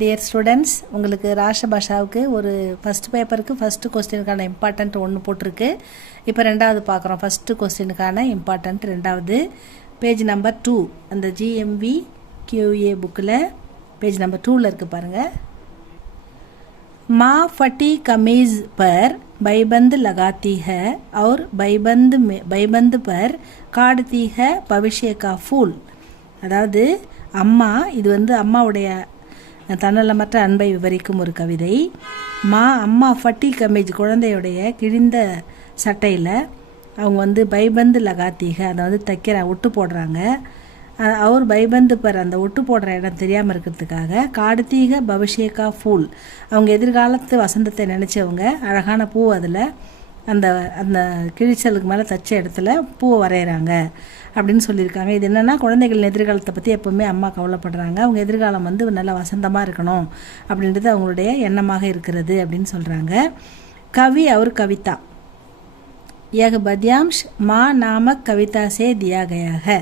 Dear students, உங்களுக்கு ராஷ்டிர பாஷாவுக்கு ஒரு first பேப்பருக்கு ஃபஸ்ட்டு கொஸ்டினுக்கான இம்பார்ட்டண்ட் ஒன்று போட்டிருக்கு. இப்போ ரெண்டாவது பார்க்குறோம். ஃபஸ்ட்டு கொஸ்டினுக்கான இம்பார்ட்டண்ட் ரெண்டாவது பேஜ் நம்பர் 2 அந்த GMV QA புக்கில் பேஜ் நம்பர் 2ல் இருக்குது பாருங்கள். माँ फटी कमीज पर बैबंद लगाती है और बैबंद पर काटती है भविष्य का फूल. அதாவது அம்மா, இது அம்மாவுடைய தன்னலமற்ற அன்பை விவரிக்கும் ஒரு கவிதை. அம்மா ஃபட்டி கமீஜ் குழந்தையுடைய கிழிந்த சட்டையில் அவங்க பைபந்து லகாத்தீக, அதை தைக்கிற ஒட்டு போடுறாங்க. அவர் பைபந்து பர், அந்த ஒட்டு போடுற இடம் தெரியாமல் இருக்கிறதுக்காக காடுத்தீக பவிஷ்யக்கா ஃபூல், அவங்க எதிர்காலத்து வசந்தத்தை நினச்சவங்க அழகான பூ அதில் அந்த அந்த கிழிச்சலுக்கு மேலே தச்ச இடத்துல பூவை வரைகிறாங்க அப்படின்னு சொல்லியிருக்காங்க. இது என்னென்னா, குழந்தைகளின் எதிர்காலத்தை பற்றி எப்போவுமே அம்மா கவலைப்படுறாங்க. அவங்க எதிர்காலம் நல்லா வசந்தமாக இருக்கணும் அப்படின்றது அவங்களுடைய எண்ணமாக இருக்கிறது அப்படின்னு சொல்கிறாங்க. கவி அவர் கவிதா யக பத்யாம்ஷ் மா நாமக் கவிதா சே தியா கயா ஹை.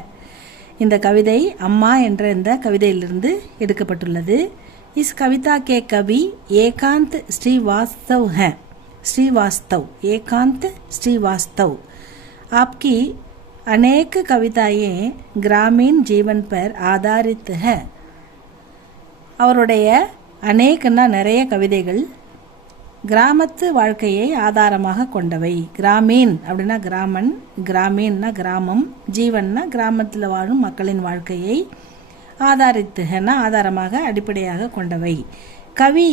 இந்த கவிதை அம்மா என்ற இந்த கவிதையிலிருந்து எடுக்கப்பட்டுள்ளது. இஸ் கவிதா கே கவி ஏகாந்த் ஸ்ரீவாஸ்தவ் है. श्रीवास्तव, एकांत श्रीवास्तव. आपकी अनेक कविताएं ग्रामीण जीवन पर आधारित है. அவருடைய அநேகன்னா நிறைய கவிதைகள் கிராமத்து வாழ்க்கையை ஆதாரமாக கொண்டவை. கிராமீன் அப்படின்னா கிராமன், கிராமீன்னா கிராமம், ஜீவன்னா கிராமத்தில் வாழும் மக்களின் வாழ்க்கையை, ஆதாரித்துன்னா ஆதாரமாக அடிப்படையாக கொண்டவை. கவி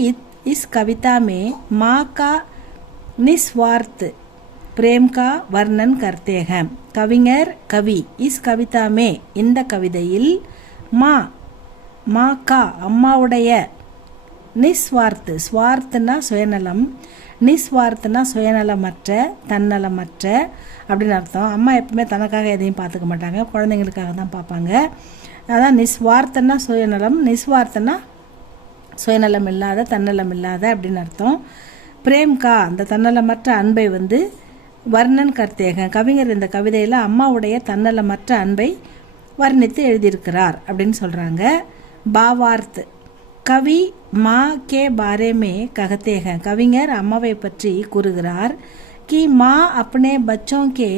इस कविता में माँ का निस्वार्थ प्रेम का वर्णन करते हैं. கவிஞர் கவி इस कविता में, இந்த கவிதையில் மா கா அம்மாவுடைய, நிஸ்வார்த், ஸ்வார்த்னா சுயநலம், நிஸ்வார்த்னா சுயநலமற்ற, தன்னலமற்ற அப்படின்னு அர்த்தம். அம்மா எப்பவுமே தனக்காக எதையும் பார்த்துக்க மாட்டாங்க, குழந்தைங்களுக்காக தான் பார்ப்பாங்க. அதான் நிஸ்வார்த்தனா சுயநலம், நிஸ்வார்த்தனா சுயநலம் இல்லாத, தன்னலம் இல்லாத அப்படின்னு அர்த்தம். பிரேம்கா, அந்த தன்னலமற்ற அன்பை வர்ணன் கர்த்தேக, கவிஞர் இந்த கவிதையில் அம்மாவுடைய தன்னலமற்ற அன்பை வர்ணித்து எழுதியிருக்கிறார் அப்படின்னு சொல்கிறாங்க. பாவார்த் கவி மா கே பாரேமே ககத்தேக, கவிஞர் அம்மாவை பற்றி கூறுகிறார். கி மா அப்னே பச்சோं கே,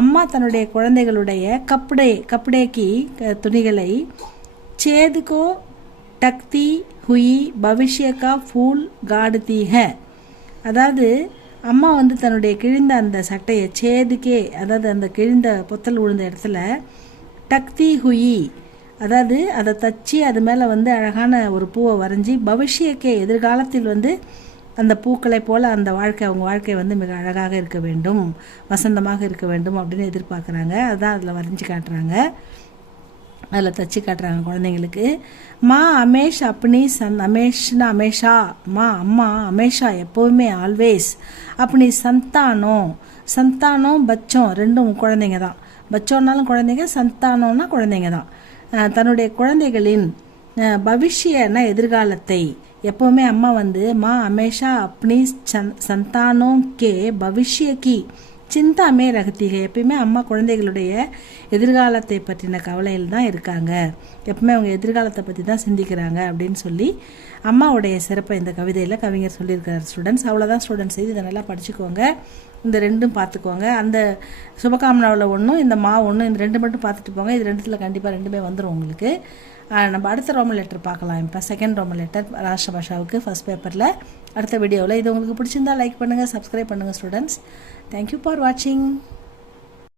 அம்மா தன்னுடைய குழந்தைகளுடைய கப்டேக்கு துணிகளை சேதுகோ டக்தி ஹுயி பவிஷ்ய கா ஃபூல் காடுத்தி ஹை. அதாவது அம்மா தன்னுடைய கிழிந்த அந்த சட்டையை சேதுக்கே, அதாவது அந்த கிழிந்த பொத்தல் விழுந்த இடத்துல டக்தி ஹுயி, அதாவது அதை தச்சு அது மேலே அழகான ஒரு பூவை வரைஞ்சி, பவிஷ்யக்கே எதிர்காலத்தில் அந்த பூக்களை போல் அந்த வாழ்க்கை, அவங்க வாழ்க்கை மிக அழகாக இருக்க வேண்டும், வசந்தமாக இருக்க வேண்டும் அப்படின்னு எதிர்பார்க்குறாங்க. அதுதான் அதில் வரைஞ்சி காட்டுறாங்க, அதில் தச்சு காட்டுறாங்க குழந்தைங்களுக்கு. மா அமேஷ் அப்படி அமேஷ்னா அமேஷா, அம்மா அமேஷா எப்போவுமே, ஆல்வேஸ். அப்படி சந்தானோ பச்சோம், ரெண்டும் குழந்தைங்க தான். பச்சோன்னாலும் குழந்தைங்க, சந்தானோன்னா குழந்தைங்க தான். தன்னுடைய குழந்தைகளின் பவிஷ்யன்னா எதிர்காலத்தை எப்போவுமே அம்மா மா அமேஷா அப்படி சந்தானோ கே பவிஷ்ய கி சிந்தாமே ரகத்திகை, எப்பயுமே அம்மா குழந்தைகளுடைய எதிர்காலத்தை பற்றின கவலையில் தான் இருக்காங்க, எப்பவுமே அவங்க எதிர்காலத்தை பற்றி தான் சிந்திக்கிறாங்க அப்படின்னு சொல்லி அம்மாவுடைய சிறப்பை இந்த கவிதையில் கவிஞர் சொல்லியிருக்கிறார். ஸ்டூடெண்ட்ஸ், அவ்வளோதான் ஸ்டூடெண்ட்ஸ். இதை நல்லா படிச்சுக்கோங்க, இந்த ரெண்டும் பார்த்துக்கோங்க. அந்த சுபகாமனாவில் ஒன்றும், இந்த ஒன்று, இந்த ரெண்டு மட்டும் பார்த்துட்டு போங்க. இது ரெண்டுத்தில் கண்டிப்பாக ரெண்டுமே வந்துடும் உங்களுக்கு. நம்ம அடுத்த ரோமன் லெட்டர் பார்க்கலாம். இப்போ செகண்ட் ரோமன் லெட்டர் ராஷ்டிர பாஷாவுக்கு ஃபஸ்ட் பேப்பரில் அடுத்த வீடியோவில். இது உங்களுக்கு பிடிச்சிருந்தா லைக் பண்ணுங்கள், சப்ஸ்கிரைப் பண்ணுங்கள் ஸ்டூடெண்ட்ஸ். தேங்க்யூ ஃபார் வாட்சிங்.